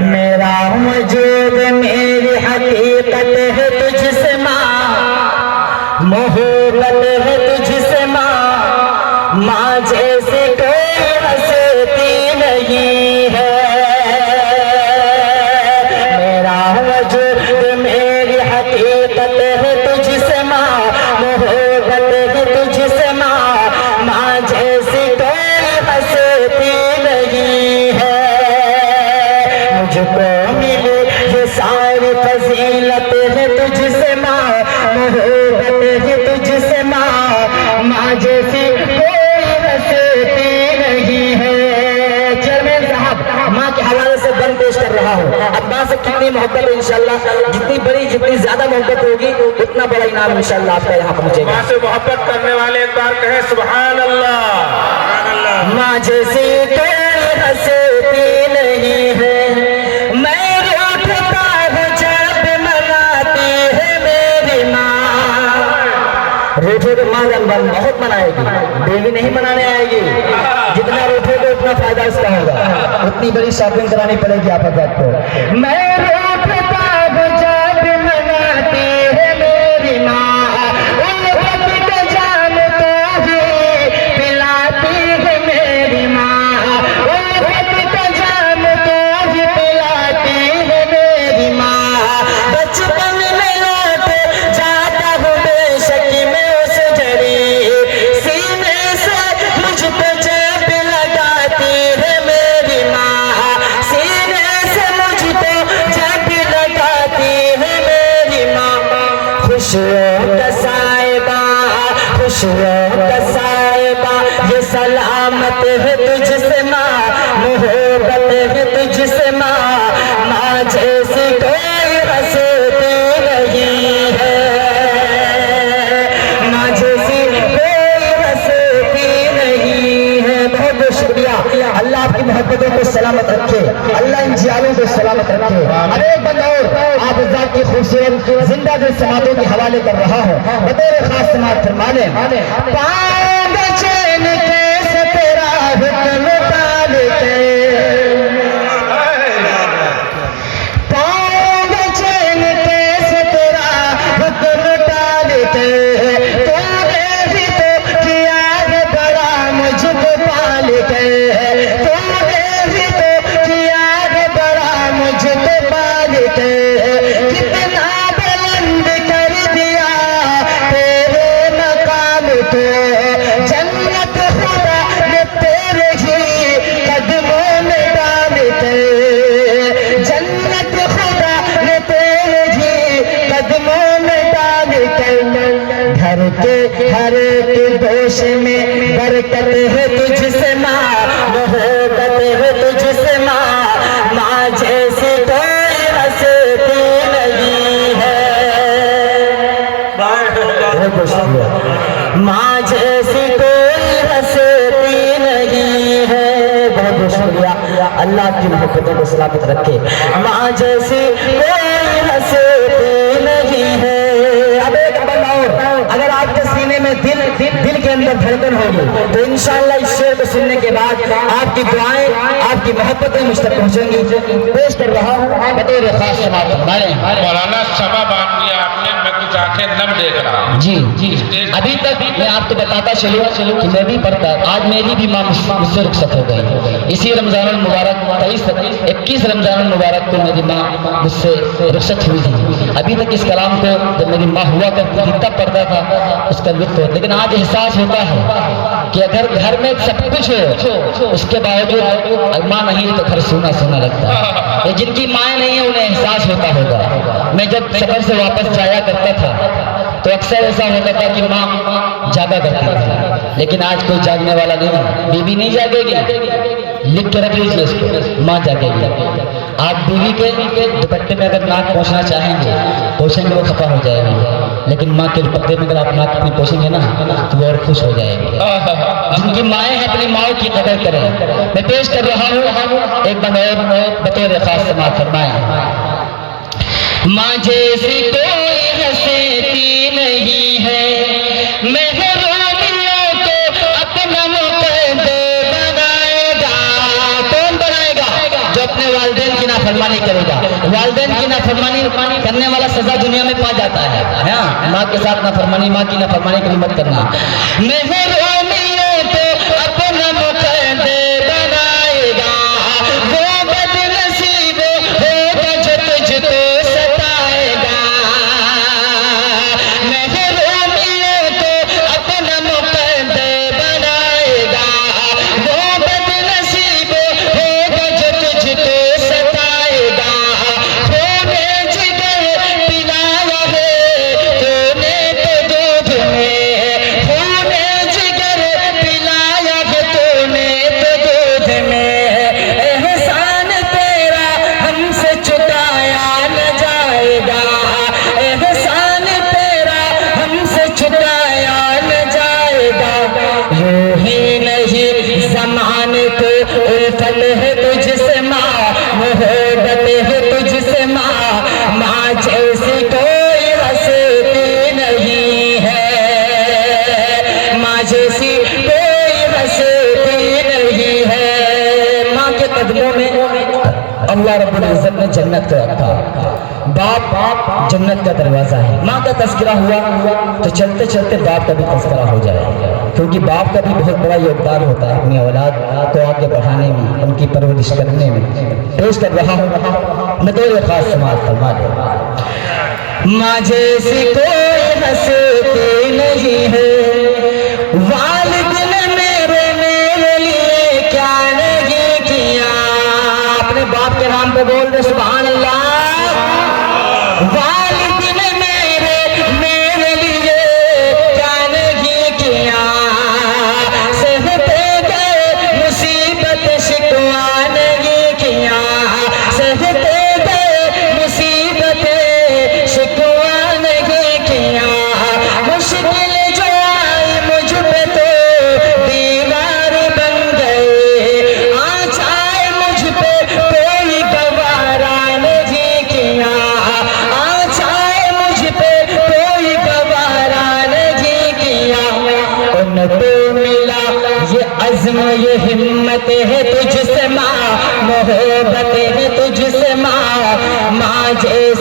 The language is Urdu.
میرا وجود میری حقیقت ہے تجھ سے ماں، محبت ہے تجھ سے ماں، ماں جیسے کوئی ہستی نہیں ہے۔ میرا وجود میری حقیقت ہے تجھ سے ماں، محبت ہے تجھ سے ماں، ماں جیسی کوئی ہستی نہیں ہے۔ مجھ کو ملی یہ ساری فضیلت ہے تجھ سے ماں، محبت ہے تجھ سے ماں، ماں جیسی کوئی ہستی نہیں ہے۔ چیئرمین صاحب، ماں کے حوالے سے بند پیش کر رہا ہوں۔ ابا سے کتنی محبت ہے انشاءاللہ، جتنی بڑی جتنی زیادہ محبت ہوگی اتنا بڑا انعام انشاءاللہ آپ کا یہاں پہنچے گا۔ ماں سے محبت کرنے والے ایک بار کہیں سبحان اللہ۔ ماں جیسی کوئی ہستی نہیں ہے، میں روٹھتا ہوں جب مناتی ہے میری ماں۔ روٹھے تو ماں بہت منائے گی، بیوی نہیں منانے آئے گی۔ جتنا روٹھے گا اتنا فائدہ اس کا ہوگا، اتنی بڑی شاپنگ کرانی پڑے گی آپ حضرات کو۔ میں روٹھتا ہوں جب مناتی ہے میری ماں، ان وقت کا جام تو ہی پلاتی ہے میری ماں، ان وقت کا جام تو ہی پلاتی ہے میری ماں۔ بچپن میں لوٹ جاتا ہوں بے شک میں اس جڑی، سینے سے مجھ کو جب لگاتی ہے میری ماں، سینے سے مجھ کو جب لگاتی ہے میری ماں۔ خوشیوں کا صاحبہ، خوشیوں کا صاحبہ، یہ سلامت ہے تجھ سے ماں، محبت ہے تجھ سے ماں، ماں جیسی کوئی ہستی نہیں ہے، ماں جیسی کوئی ہستی نہیں ہے۔ بہت بہت شکریہ، اللہ آپ کی محبتوں کو سلامت رکھے، اللہ ان جیالوں کو سلامت رکھے۔ اب ایک بندہ اور آپ ذات کی خوبصورت زندہ دل سماعتوں کے حوالے کر رہا ہوں، بطور خاص سماعت فرمانے۔ پاؤں چین کیسے تیرا حکم ڈالتے، پاؤں چین کیسے تیرا حکم ڈالتے، تو نے بھی تو کیا ہے بڑا مجھ کو پال کے، تو نے بھی تو کیا ہے بڑا مجھ کو پال کے، کتنا بلند کر دیا تیرے مقام کو، جنت خدا نے تیرے ہی قدموں میں ڈالتے، جنت خدا نے تیرے ہی قدموں میں ڈالتے، گھر کے ہر ایک گوش میں برکت ہے تجھ سے ماں، محبت ہے تجھ سے ماں، ماں جیسی کوئی ہستی نہیں ہے۔ بہت بہت شکریہ، ماں جیسی کوئی ہستی نہیں ہے۔ بہت بہت شکریہ، اللہ کی محبتوں کو سلامت رکھے، ماں جیسی کوئی ہستی نہیں ہے۔ اب ایک بندہ اور، اگر آپ کے سینے میں دل کے اندر دھڑکن ہوگی تو انشاءاللہ اس شعر کو سننے کے بعد آپ کی دعائیں، آپ کی محبتیں مجھ تک پہنچیں گی۔ پیش کر رہا ہوں بطور خاص سماعت فرمائیں۔ مولانا سما باندھ دیا آپ نے، میں کچھ آنکھیں نم دیکھ رہا ہوں۔ جی ابھی تک میں آپ کو بتاتا چلوں کہ میں بھی پڑھتا، آج میری بھی ماں مجھ سے رخصت ہو گئی۔ اسی رمضان المبارک 21 رمضان المبارک کو میری ماں مجھ سے رخصت ہوئی تھی۔ ابھی تک اس کلام کو جب میری ماں ہوا کرتی تھی تب پڑھتا تھا، اس کا لطف ہوتا، لیکن آج احساس ہوتا ہے کہ اگر گھر میں سب کچھ ہو اس کے باوجود ماں نہیں تو گھر سونا سونا لگتا ہے۔ جن کی مائیں نہیں ہیں انہیں احساس ہوتا ہوگا۔ میں جب سفر سے واپس جایا کرتا تھا تو اکثر ایسا ہوتا تھا کہ ماں جاگا کرتی تھی، لیکن آج کوئی جاگنے والا نہیں ہے۔ بیوی نہیں جاگے گی، لکھ کے رکھ لیجیے اس کو، ماں جاگے گی۔ آپ بیوی کے دوپٹے میں اگر ناک پہنچنا چاہیں گے، پہنچیں گے وہ خفا ہو جائے گی، لیکن ماں کے دوپٹے میں اگر آپ ناک اپنی پہنچیں گے نا تو وہ اور خوش ہو جائے گی۔ جن کی مائیں ہیں اپنی ماں کی قدر کریں۔ میں پیش کر رہا ہوں ایک بندہ بطور خاص سماعت فرمائیں۔ ماں جیسی کوئی ہستی نہیں ہے، محرومیوں کو اپنا مقدر بنائے گا۔ کون بنائے گا؟ جو اپنے والدین کی نافرمانی کرے گا. والدین کی نافرمانی کرنے والا سزا دنیا میں پا جاتا ہے. ماں کے ساتھ نافرمانی، ماں کی نافرمانی کبھی مت کرنا. محرومیوں کو اپنا مقدر بنائے گا، وہ بد نصیب ہوگا جو تجھ کو ستائے گا. محرومیوں کو اپنا مقدر بنائے گا، وہ بد نصیب ہوگا جو تجھ کو ستائے گا. خونے جگر پلایا ہے تو نے تو دودھ میں، خونے جگر پلایا ہے تو نے تو دودھ میں. احسان تیرا ہم سے چکایا نہ جائے گا، احسان تیرا ہم سے چکایا نہ جائے گا. یوں ہی نہیں زمانے کو الفت ہے تجھ سے ماں، محبت ہے تجھ سے ماں، ماں جیسی کوئی ہستی نہیں ہے، ماں جیسی کوئی ہستی نہیں ہے. ماں کے قدموں میں اللہ رب العزت نے جنت کو رکھا. باپ جنت کا دروازہ ہے. ماں کا تذکرہ ہوا تو چلتے چلتے باپ کا بھی تذکرہ ہو جائے، کیونکہ باپ کا بھی بہت بڑا یوگدان ہوتا ہے اپنی اولاد کو آگے بڑھانے میں، ان کی پرورش کرنے میں. پیش کر رہا ہوں میں دو خاص سماعت فرما دے. ماں جیسی کوئی ہستی نہیں ہے، والد نے میرے لیے کیا نہیں کیا. اپنے باپ کے نام پہ بول دے سبحان اللہ. والد نے میرے لیے کیا نہیں کیا، سہتے گئے مصیبت شکوا نہیں کیا، سہتے گئے مصیبت شکوا نہیں کیا. مشکل جو آئی مجھ پہ تو دیوار بن گئے، آج آئے مجھ پہ کوئی گوارا نہیں کیا، آج آئے مجھ پہ کوئی گوارا نہیں کیا. ان کو ملا یہ عزم یہ ہمت ہے تجھ سے ماں، محبت ہے تجھ سے ماں، ماں جیسی